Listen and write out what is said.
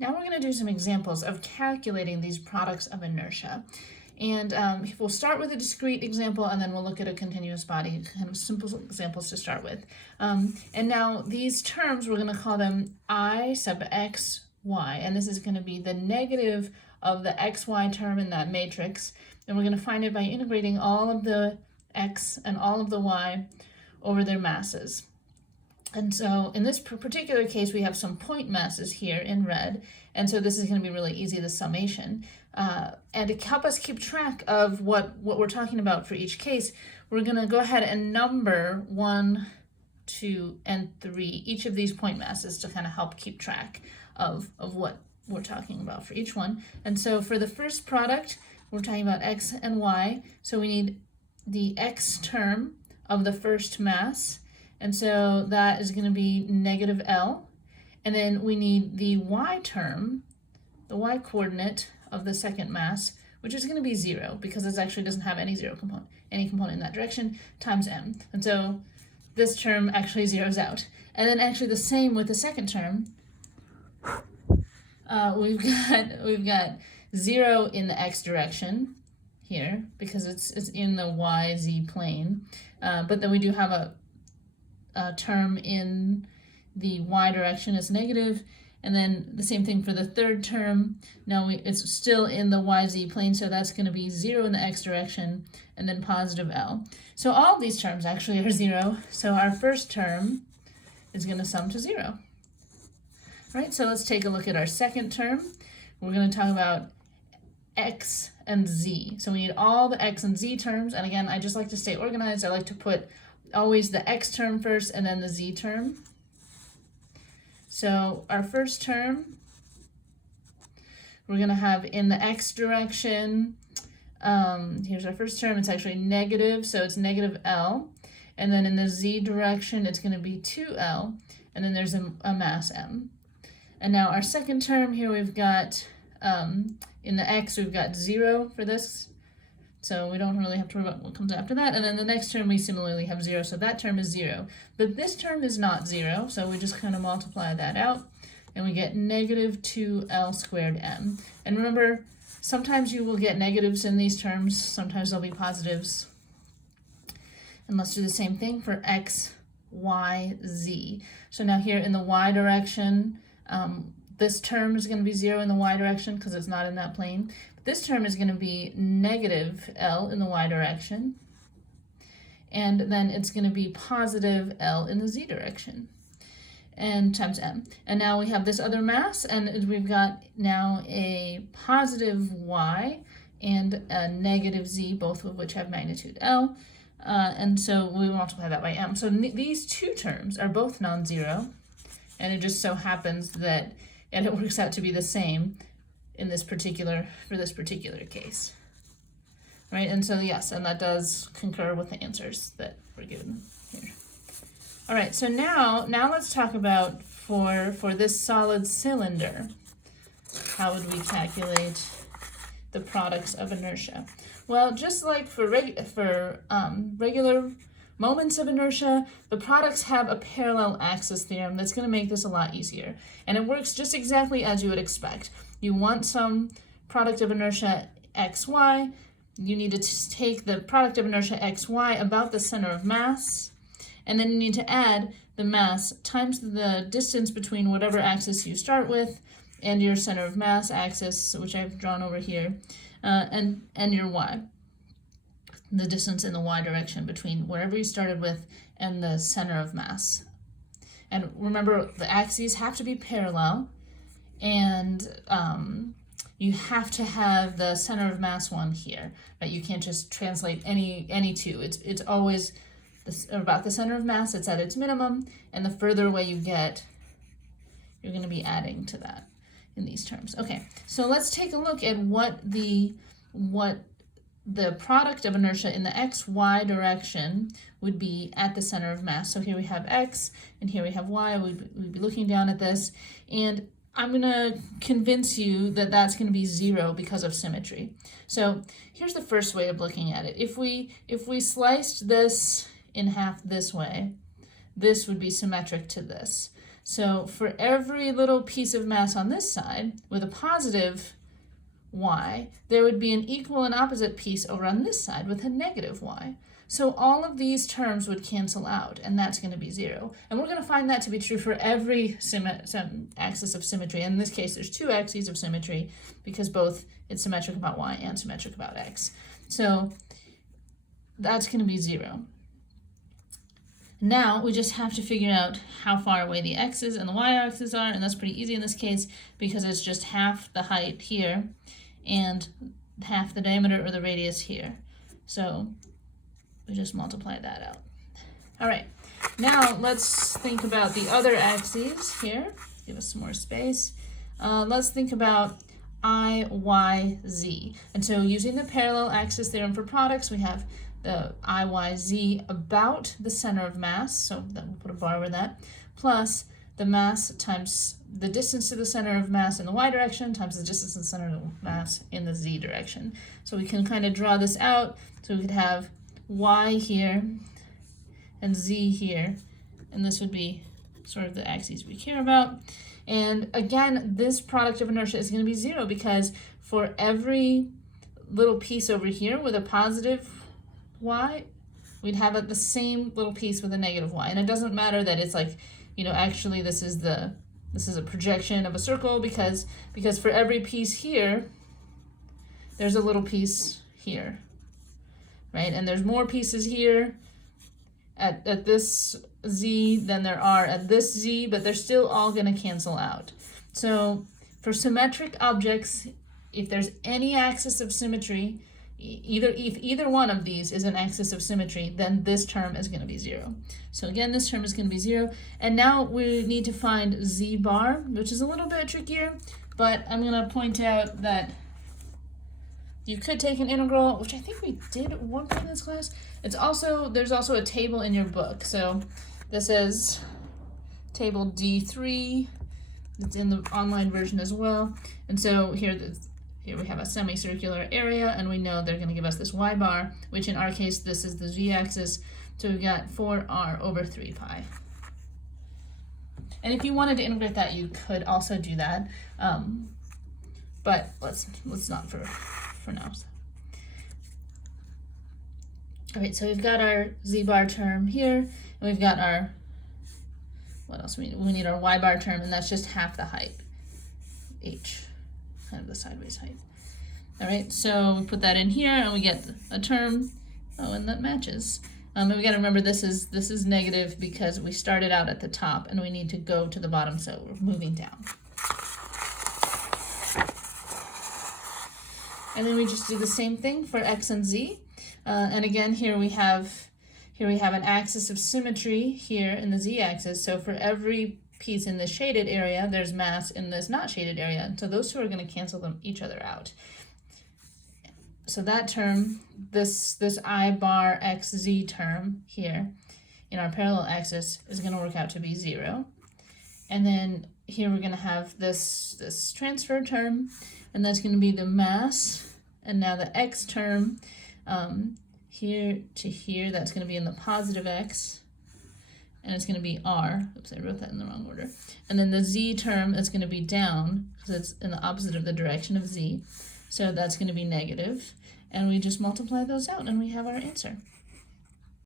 Now we're going to do some examples of calculating these products of inertia. And we'll start with a discrete example, and then we'll look at a continuous body, kind of simple examples to start with. And now these terms, we're going to call them I sub x, y, and this is going to be the negative of the xy term in that matrix, and we're going to find it by integrating all of the x and all of the y over their masses. And so in this particular case, we have some point masses here in red, and so this is going to be really easy, the summation. And to help us keep track of what we're talking about for each case, we're going to go ahead and number 1, 2, and 3, each of these point masses to kind of help keep track of what we're talking about for each one. And so for the first product, we're talking about x and y, so we need the x term of the first mass, and so that is going to be negative L. And then we need the y term, the y coordinate of the second mass, which is going to be 0 because this actually doesn't have any component in that direction, times m. And so this term actually zeroes out. And then actually the same with the second term. We've got 0 in the x direction here because it's in the yz plane. But then we do have a term in the y direction is negative, and then the same thing for the third term. Now it's still in the yz plane, so that's going to be 0 in the x direction, and then positive L. So all of these terms actually are 0, so our first term is going to sum to 0. Right, so let's take a look at our second term. We're going to talk about x and z. So we need all the x and z terms, and again, I just like to stay organized. I like to put always the x term first and then the z term. So our first term, we're going to have in the x direction, here's our first term, it's actually negative, so it's negative L. And then in the z direction, it's going to be 2L, and then there's a mass m. And now our second term here, we've got, in the x, we've got 0 for this, so we don't really have to worry about what comes after that. And then the next term, we similarly have 0, so that term is 0. But this term is not 0, so we just kind of multiply that out, and we get negative 2L squared m. And remember, sometimes you will get negatives in these terms, sometimes they'll be positives. And let's do the same thing for x, y, z. So now here in the y direction, this term is going to be 0 in the y direction because it's not in that plane. This term is going to be negative L in the y direction, and then it's going to be positive L in the z direction, and times m. And now we have this other mass, and we've got now a positive y and a negative z, both of which have magnitude L, and so we multiply that by m. So these two terms are both non-zero, and it just so happens that, and it works out to be the same in this particular, for this particular case, right? And so yes, and that does concur with the answers that were given here. All right, so now let's talk about for this solid cylinder, how would we calculate the products of inertia? Well, just like for regular moments of inertia, the products have a parallel axis theorem that's going to make this a lot easier. And it works just exactly as you would expect. You want some product of inertia xy. You need to take the product of inertia xy about the center of mass. And then you need to add the mass times the distance between whatever axis you start with and your center of mass axis, which I've drawn over here, and your y. The distance in the y direction between wherever you started with and the center of mass. And remember, the axes have to be parallel, and you have to have the center of mass one here, right? You can't just translate any two. It's always about the center of mass. It's at its minimum, and the further away you get, you're going to be adding to that in these terms. Okay, so let's take a look at what the product of inertia in the xy direction would be at the center of mass. So here we have x, and here we have y. We'd be looking down at this, and I'm going to convince you that that's going to be 0 because of symmetry. So here's the first way of looking at it. If we sliced this in half this way, this would be symmetric to this. So for every little piece of mass on this side with a positive y, there would be an equal and opposite piece over on this side with a negative y. So all of these terms would cancel out, and that's going to be 0. And we're going to find that to be true for every axis of symmetry. And in this case, there's 2 axes of symmetry because both it's symmetric about y and symmetric about x. So that's going to be 0. Now we just have to figure out how far away the x's and the y-axis are, and that's pretty easy in this case because it's just half the height here and half the diameter or the radius here. So we just multiply that out. All right, now let's think about the other axes here. Give us some more space. Let's think about I, Y, Z. And so using the parallel axis theorem for products, we have the I, Y, Z about the center of mass, so that we'll put a bar over that, plus the mass times the distance to the center of mass in the y direction times the distance to the center of mass in the z direction. So we can kind of draw this out, so we could have y here and z here, and this would be sort of the axes we care about. And again, this product of inertia is going to be 0 because for every little piece over here with a positive y, we'd have the same little piece with a negative y. And it doesn't matter that it's like, you know, actually this is a projection of a circle because for every piece here, there's a little piece here, right? And there's more pieces here at this z than there are at this z, but they're still all going to cancel out. So for symmetric objects, if there's any axis of symmetry, if either one of these is an axis of symmetry, then this term is going to be 0. So again, this term is going to be 0. And now we need to find z bar, which is a little bit trickier, but I'm going to point out that you could take an integral, which I think we did at one point in this class. There's also a table in your book. So this is table D3. It's in the online version as well. And so here we have a semicircular area, and we know they're going to give us this y bar, which in our case, this is the z-axis. So we've got 4r over 3 pi. And if you wanted to integrate that, you could also do that. But let's not for now. All right, so we've got our z bar term here, and we've got our, what else we need? We need our y bar term, and that's just half the height, h, kind of the sideways height. All right, so we put that in here, and we get a term. Oh, and that matches. And we got to remember this is negative because we started out at the top, and we need to go to the bottom, so we're moving down. And then we just do the same thing for x and z. And again, here we have an axis of symmetry here in the z-axis. So for every piece in this shaded area, there's mass in this not shaded area. So those two are going to cancel each other out. So that term, this I bar xz term here in our parallel axis is going to work out to be 0. And then here we're going to have this transfer term, and that's going to be the mass. And now the x term, here to here, that's going to be in the positive x, and it's going to be r. Oops, I wrote that in the wrong order. And then the z term is going to be down, because it's in the opposite of the direction of z. So that's going to be negative. And we just multiply those out, and we have our answer.